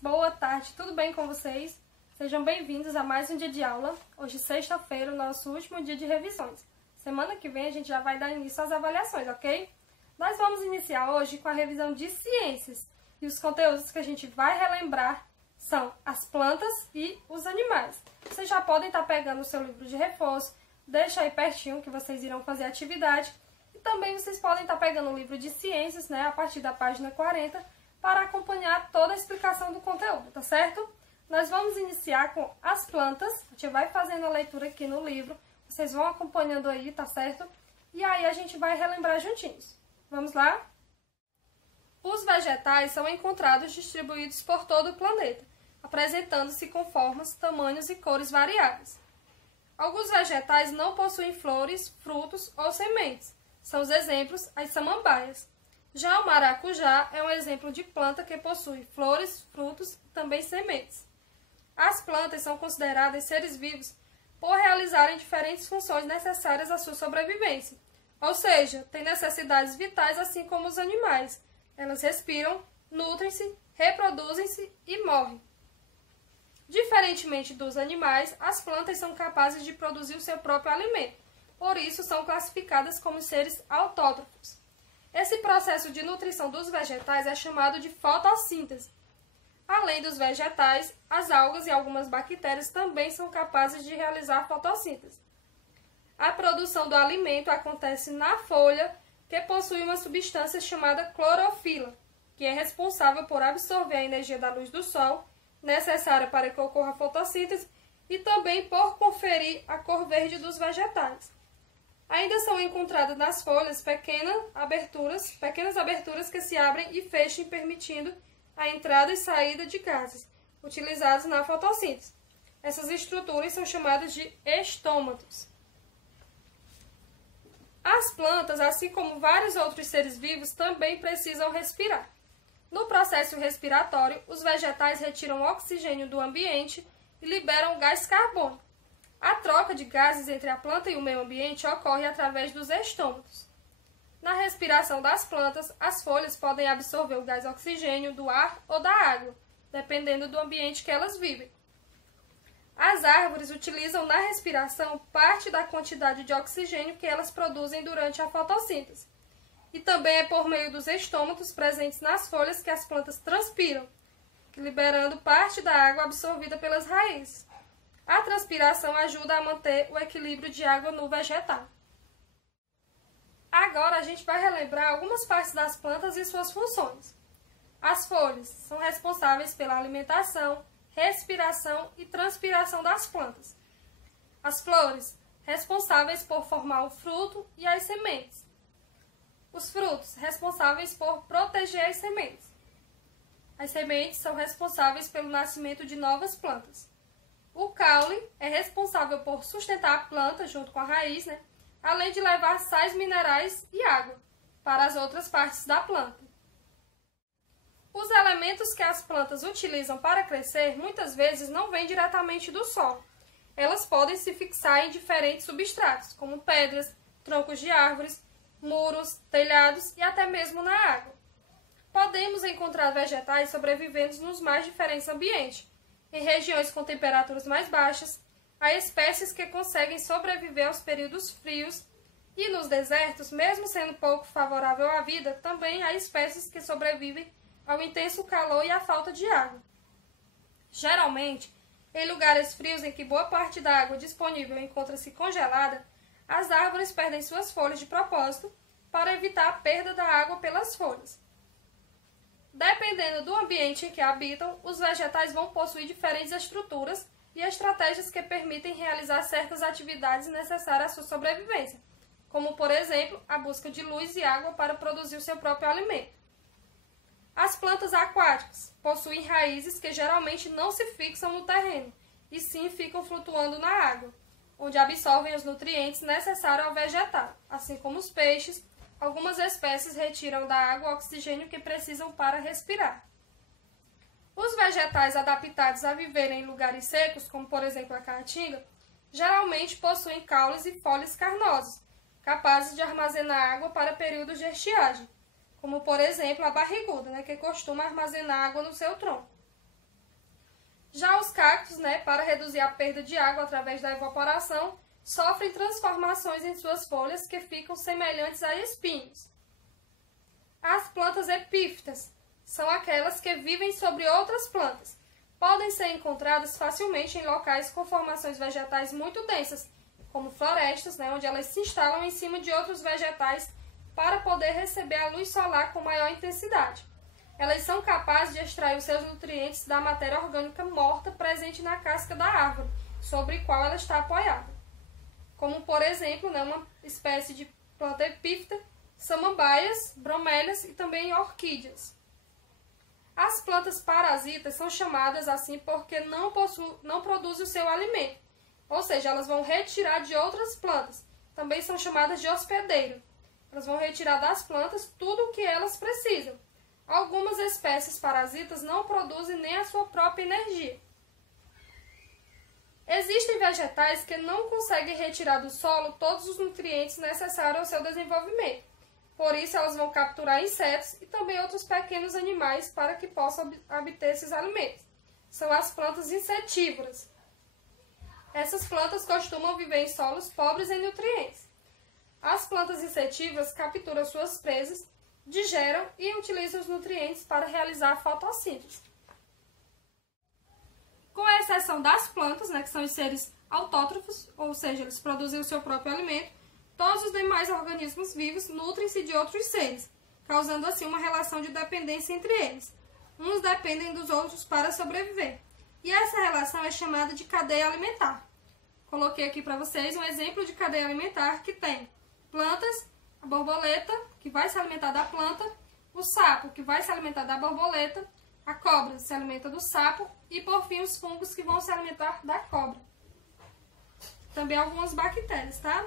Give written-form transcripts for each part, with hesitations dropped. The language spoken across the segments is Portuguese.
boa tarde, tudo bem com vocês? Sejam bem-vindos a mais um dia de aula. Hoje, sexta-feira, o nosso último dia de revisões. Semana que vem a gente já vai dar início às avaliações, ok? Nós vamos iniciar hoje com a revisão de ciências. E os conteúdos que a gente vai relembrar são as plantas e os animais. Vocês já podem estar pegando o seu livro de reforço, deixa aí pertinho que vocês irão fazer a atividade. E também vocês podem estar pegando o livro de ciências, a partir da página 40, para acompanhar toda a explicação do conteúdo, tá certo? Nós vamos iniciar com as plantas, a gente vai fazendo a leitura aqui no livro, vocês vão acompanhando aí, tá certo? E aí a gente vai relembrar juntinhos. Vamos lá? Os vegetais são encontrados distribuídos por todo o planeta, apresentando-se com formas, tamanhos e cores variáveis. Alguns vegetais não possuem flores, frutos ou sementes. São os exemplos as samambaias. Já o maracujá é um exemplo de planta que possui flores, frutos e também sementes. As plantas são consideradas seres vivos por realizarem diferentes funções necessárias à sua sobrevivência. Ou seja, têm necessidades vitais assim como os animais. Elas respiram, nutrem-se, reproduzem-se e morrem. Diferentemente dos animais, as plantas são capazes de produzir o seu próprio alimento. Por isso, são classificadas como seres autótrofos. Esse processo de nutrição dos vegetais é chamado de fotossíntese. Além dos vegetais, as algas e algumas bactérias também são capazes de realizar fotossíntese. A produção do alimento acontece na folha, que possui uma substância chamada clorofila, que é responsável por absorver a energia da luz do sol, necessária para que ocorra a fotossíntese, e também por conferir a cor verde dos vegetais. Ainda são encontradas nas folhas pequenas aberturas que se abrem e fecham, permitindo a entrada e saída de gases, utilizados na fotossíntese. Essas estruturas são chamadas de estômatos. As plantas, assim como vários outros seres vivos, também precisam respirar. No processo respiratório, os vegetais retiram oxigênio do ambiente e liberam gás carbônico. A troca de gases entre a planta e o meio ambiente ocorre através dos estômatos. Na respiração das plantas, as folhas podem absorver o gás oxigênio do ar ou da água, dependendo do ambiente que elas vivem. As árvores utilizam na respiração parte da quantidade de oxigênio que elas produzem durante a fotossíntese. E também é por meio dos estômatos presentes nas folhas que as plantas transpiram, liberando parte da água absorvida pelas raízes. A transpiração ajuda a manter o equilíbrio de água no vegetal. Agora a gente vai relembrar algumas partes das plantas e suas funções. As folhas são responsáveis pela alimentação, respiração e transpiração das plantas. As flores, responsáveis por formar o fruto e as sementes. Os frutos, responsáveis por proteger as sementes. As sementes são responsáveis pelo nascimento de novas plantas. O caule é responsável por sustentar a planta junto com a raiz, além de levar sais minerais e água para as outras partes da planta. Os elementos que as plantas utilizam para crescer muitas vezes não vêm diretamente do solo. Elas podem se fixar em diferentes substratos, como pedras, troncos de árvores, muros, telhados e até mesmo na água. Podemos encontrar vegetais sobrevivendo nos mais diferentes ambientes. Em regiões com temperaturas mais baixas, há espécies que conseguem sobreviver aos períodos frios e nos desertos, mesmo sendo pouco favorável à vida, também há espécies que sobrevivem ao intenso calor e à falta de água. Geralmente, em lugares frios em que boa parte da água disponível encontra-se congelada, as árvores perdem suas folhas de propósito para evitar a perda da água pelas folhas. Dependendo do ambiente em que habitam, os vegetais vão possuir diferentes estruturas e estratégias que permitem realizar certas atividades necessárias à sua sobrevivência, como, por exemplo, a busca de luz e água para produzir o seu próprio alimento. As plantas aquáticas possuem raízes que geralmente não se fixam no terreno, e sim ficam flutuando na água, onde absorvem os nutrientes necessários ao vegetal, assim como os peixes. Algumas espécies retiram da água o oxigênio que precisam para respirar. Os vegetais adaptados a viverem em lugares secos, como por exemplo a caatinga, geralmente possuem caules e folhas carnosas, capazes de armazenar água para períodos de estiagem, como por exemplo a barriguda, que costuma armazenar água no seu tronco. Já os cactos, para reduzir a perda de água através da evaporação, sofrem transformações em suas folhas que ficam semelhantes a espinhos. As plantas epífitas são aquelas que vivem sobre outras plantas. Podem ser encontradas facilmente em locais com formações vegetais muito densas, como florestas, onde elas se instalam em cima de outros vegetais para poder receber a luz solar com maior intensidade. Elas são capazes de extrair os seus nutrientes da matéria orgânica morta presente na casca da árvore, sobre a qual ela está apoiada. Como, por exemplo, uma espécie de planta epífita, samambaias, bromélias e também orquídeas. As plantas parasitas são chamadas assim porque não produzem o seu alimento, ou seja, elas vão retirar de outras plantas. Também são chamadas de hospedeiro. Elas vão retirar das plantas tudo o que elas precisam. Algumas espécies parasitas não produzem nem a sua própria energia. Existem vegetais que não conseguem retirar do solo todos os nutrientes necessários ao seu desenvolvimento. Por isso, elas vão capturar insetos e também outros pequenos animais para que possam obter esses alimentos. São as plantas insetívoras. Essas plantas costumam viver em solos pobres em nutrientes. As plantas insetívoras capturam suas presas, digeram e utilizam os nutrientes para realizar a fotossíntese. Com exceção das plantas, que são os seres autótrofos, ou seja, eles produzem o seu próprio alimento, todos os demais organismos vivos nutrem-se de outros seres, causando assim uma relação de dependência entre eles. Uns dependem dos outros para sobreviver. E essa relação é chamada de cadeia alimentar. Coloquei aqui para vocês um exemplo de cadeia alimentar que tem plantas, a borboleta, que vai se alimentar da planta, o sapo, que vai se alimentar da borboleta, a cobra se alimenta do sapo e, por fim, os fungos que vão se alimentar da cobra. Também algumas bactérias, tá?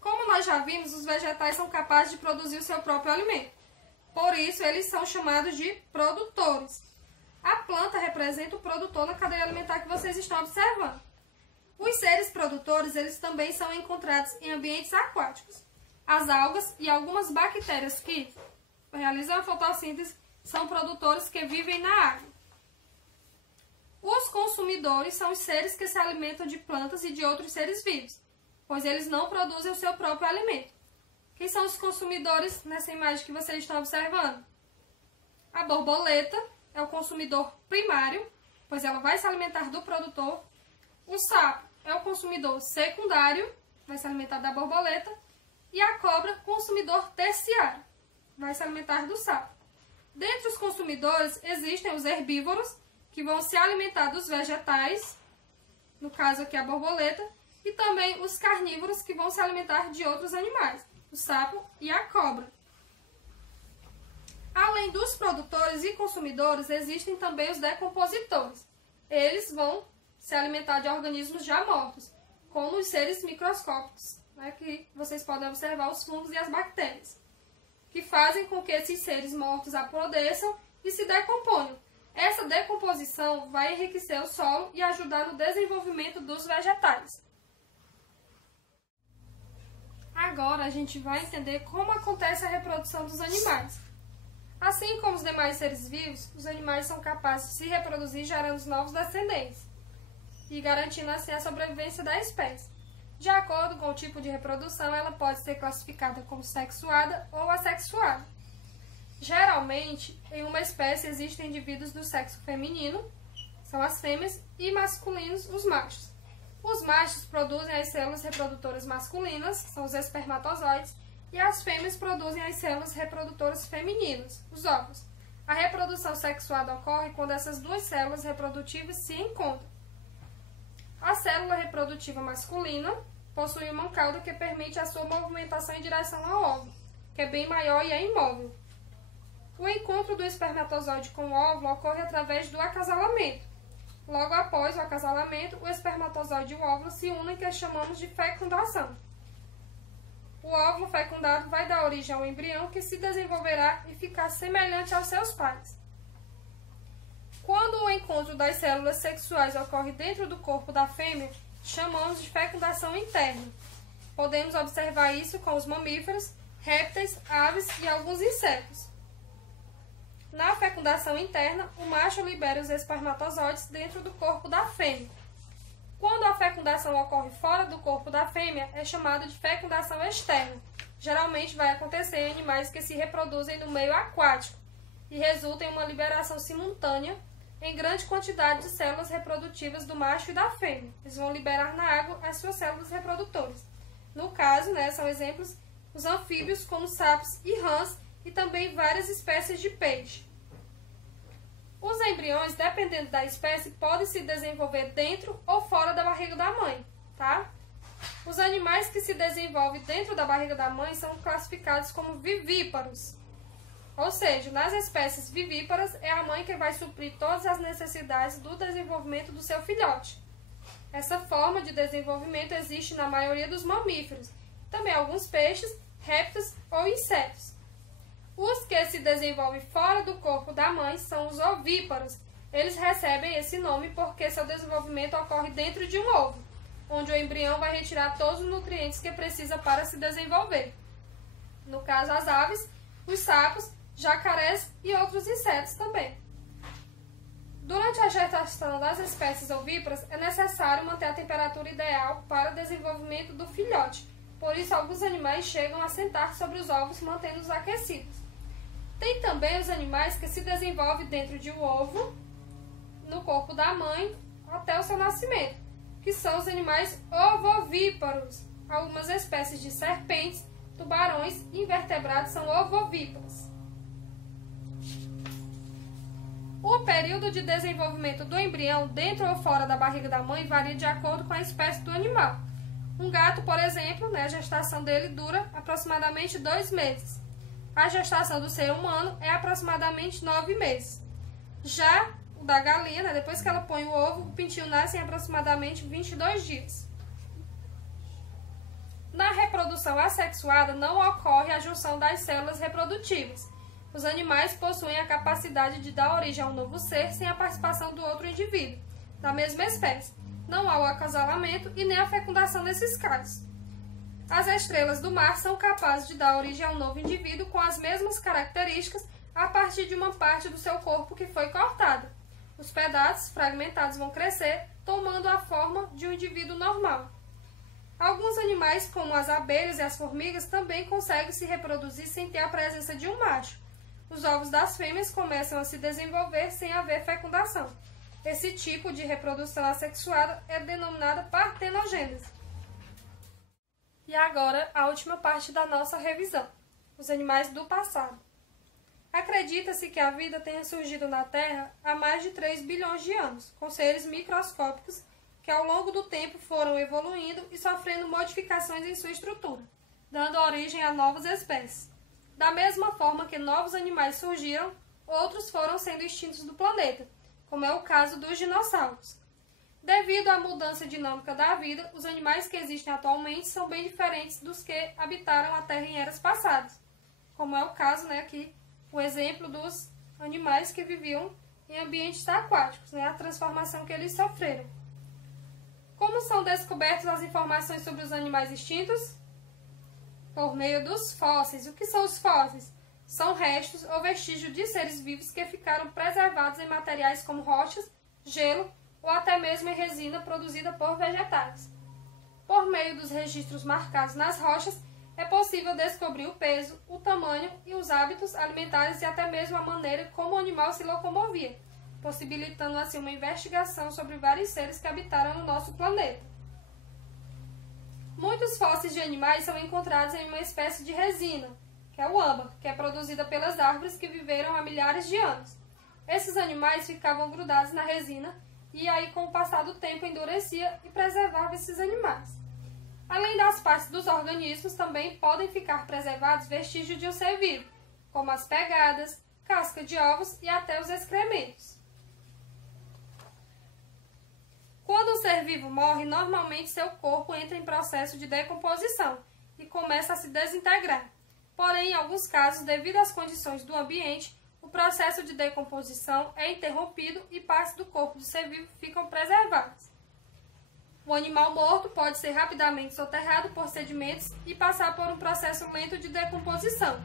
Como nós já vimos, os vegetais são capazes de produzir o seu próprio alimento. Por isso, eles são chamados de produtores. A planta representa o produtor na cadeia alimentar que vocês estão observando. Os seres produtores, eles também são encontrados em ambientes aquáticos. As algas e algumas bactérias que realizam a fotossíntese são produtores que vivem na água. Os consumidores são os seres que se alimentam de plantas e de outros seres vivos, pois eles não produzem o seu próprio alimento. Quem são os consumidores nessa imagem que vocês estão observando? A borboleta é o consumidor primário, pois ela vai se alimentar do produtor. O sapo é o consumidor secundário, vai se alimentar da borboleta. E a cobra, consumidor terciário, vai se alimentar do sapo. Dentre os consumidores, existem os herbívoros, que vão se alimentar dos vegetais, no caso aqui a borboleta, e também os carnívoros, que vão se alimentar de outros animais, o sapo e a cobra. Além dos produtores e consumidores, existem também os decompositores. Eles vão se alimentar de organismos já mortos, como os seres microscópicos, que vocês podem observar os fungos e as bactérias, que fazem com que esses seres mortos apodreçam e se decomponham. Essa decomposição vai enriquecer o solo e ajudar no desenvolvimento dos vegetais. Agora a gente vai entender como acontece a reprodução dos animais. Assim como os demais seres vivos, os animais são capazes de se reproduzir gerando novos descendentes e garantindo assim a sobrevivência da espécie. De acordo com o tipo de reprodução, ela pode ser classificada como sexuada ou assexuada. Geralmente, em uma espécie existem indivíduos do sexo feminino, são as fêmeas, e masculinos, os machos. Os machos produzem as células reprodutoras masculinas, são os espermatozoides, e as fêmeas produzem as células reprodutoras femininas, os óvulos. A reprodução sexuada ocorre quando essas duas células reprodutivas se encontram. A célula reprodutiva masculina possui uma cauda que permite a sua movimentação em direção ao óvulo, que é bem maior e é imóvel. O encontro do espermatozoide com o óvulo ocorre através do acasalamento. Logo após o acasalamento, o espermatozoide e o óvulo se unem, que chamamos de fecundação. O óvulo fecundado vai dar origem ao embrião, que se desenvolverá e ficar semelhante aos seus pais. Quando o encontro das células sexuais ocorre dentro do corpo da fêmea, chamamos de fecundação interna. Podemos observar isso com os mamíferos, répteis, aves e alguns insetos. Na fecundação interna, o macho libera os espermatozoides dentro do corpo da fêmea. Quando a fecundação ocorre fora do corpo da fêmea, é chamado de fecundação externa. Geralmente vai acontecer em animais que se reproduzem no meio aquático e resulta em uma liberação simultânea em grande quantidade de células reprodutivas do macho e da fêmea. Eles vão liberar na água as suas células reprodutoras. No caso, são exemplos os anfíbios, como sapos e rãs, e também várias espécies de peixe. Os embriões, dependendo da espécie, podem se desenvolver dentro ou fora da barriga da mãe, tá? Os animais que se desenvolvem dentro da barriga da mãe são classificados como vivíparos. Ou seja, nas espécies vivíparas, é a mãe que vai suprir todas as necessidades do desenvolvimento do seu filhote. Essa forma de desenvolvimento existe na maioria dos mamíferos, também alguns peixes, répteis ou insetos. Os que se desenvolvem fora do corpo da mãe são os ovíparos. Eles recebem esse nome porque seu desenvolvimento ocorre dentro de um ovo, onde o embrião vai retirar todos os nutrientes que precisa para se desenvolver. No caso, as aves, os sapos, jacarés e outros insetos também. Durante a gestação das espécies ovíparas, é necessário manter a temperatura ideal para o desenvolvimento do filhote. Por isso, alguns animais chegam a sentar sobre os ovos, mantendo-os aquecidos. Tem também os animais que se desenvolvem dentro de um ovo, no corpo da mãe, até o seu nascimento, que são os animais ovovíparos. Algumas espécies de serpentes, tubarões e invertebrados são ovovíparos. O período de desenvolvimento do embrião dentro ou fora da barriga da mãe varia de acordo com a espécie do animal. Um gato, por exemplo, a gestação dele dura aproximadamente 2 meses. A gestação do ser humano é aproximadamente 9 meses. Já o da galinha, depois que ela põe o ovo, o pintinho nasce em aproximadamente 22 dias. Na reprodução assexuada não ocorre a junção das células reprodutivas. Os animais possuem a capacidade de dar origem a um novo ser sem a participação do outro indivíduo, da mesma espécie. Não há o acasalamento e nem a fecundação nesses casos. As estrelas do mar são capazes de dar origem a um novo indivíduo com as mesmas características a partir de uma parte do seu corpo que foi cortada. Os pedaços fragmentados vão crescer, tomando a forma de um indivíduo normal. Alguns animais, como as abelhas e as formigas, também conseguem se reproduzir sem ter a presença de um macho. Os ovos das fêmeas começam a se desenvolver sem haver fecundação. Esse tipo de reprodução assexuada é denominada partenogênese. E agora, a última parte da nossa revisão: os animais do passado. Acredita-se que a vida tenha surgido na Terra há mais de 3 bilhões de anos, com seres microscópicos que ao longo do tempo foram evoluindo e sofrendo modificações em sua estrutura, dando origem a novas espécies. Da mesma forma que novos animais surgiram, outros foram sendo extintos do planeta, como é o caso dos dinossauros. Devido à mudança dinâmica da vida, os animais que existem atualmente são bem diferentes dos que habitaram a Terra em eras passadas, como é o caso, aqui, o exemplo dos animais que viviam em ambientes aquáticos, a transformação que eles sofreram. Como são descobertas as informações sobre os animais extintos? Por meio dos fósseis. O que são os fósseis? São restos ou vestígios de seres vivos que ficaram preservados em materiais como rochas, gelo ou até mesmo em resina produzida por vegetais. Por meio dos registros marcados nas rochas, é possível descobrir o peso, o tamanho e os hábitos alimentares e até mesmo a maneira como o animal se locomovia, possibilitando assim uma investigação sobre vários seres que habitaram no nosso planeta. Muitos fósseis de animais são encontrados em uma espécie de resina, que é o âmbar, que é produzida pelas árvores que viveram há milhares de anos. Esses animais ficavam grudados na resina e aí, com o passar do tempo, endurecia e preservava esses animais. Além das partes dos organismos, também podem ficar preservados vestígios de um ser vivo, como as pegadas, casca de ovos e até os excrementos. Quando o ser vivo morre, normalmente seu corpo entra em processo de decomposição e começa a se desintegrar. Porém, em alguns casos, devido às condições do ambiente, o processo de decomposição é interrompido e partes do corpo do ser vivo ficam preservadas. O animal morto pode ser rapidamente soterrado por sedimentos e passar por um processo lento de decomposição.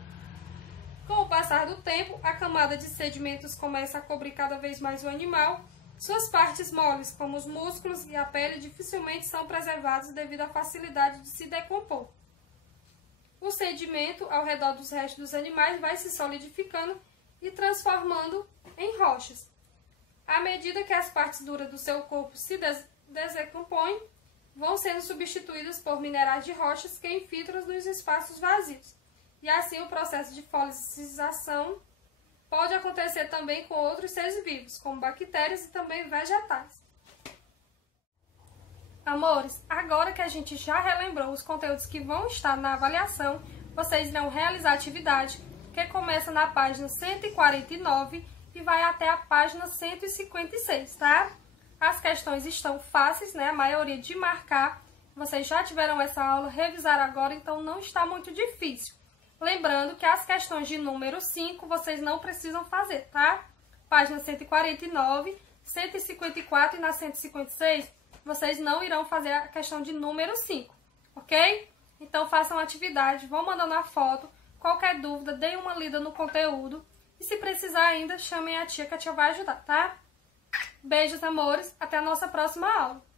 Com o passar do tempo, a camada de sedimentos começa a cobrir cada vez mais o animal. Suas partes moles, como os músculos e a pele, dificilmente são preservados devido à facilidade de se decompor. O sedimento ao redor dos restos dos animais vai se solidificando e transformando em rochas. À medida que as partes duras do seu corpo se decompõem, vão sendo substituídas por minerais de rochas que infiltram nos espaços vazios. E assim o processo de fossilização pode acontecer também com outros seres vivos, como bactérias e também vegetais. Amores, agora que a gente já relembrou os conteúdos que vão estar na avaliação, vocês irão realizar a atividade que começa na página 149 e vai até a página 156, tá? As questões estão fáceis, né? A maioria de marcar. Vocês já tiveram essa aula, revisaram agora, então não está muito difícil. Lembrando que as questões de número 5 vocês não precisam fazer, tá? Página 149, 154 e na 156 vocês não irão fazer a questão de número 5, ok? Então façam a atividade, vão mandando a foto. Qualquer dúvida, deem uma lida no conteúdo. E se precisar ainda, chamem a tia que a tia vai ajudar, tá? Beijos, amores. Até a nossa próxima aula.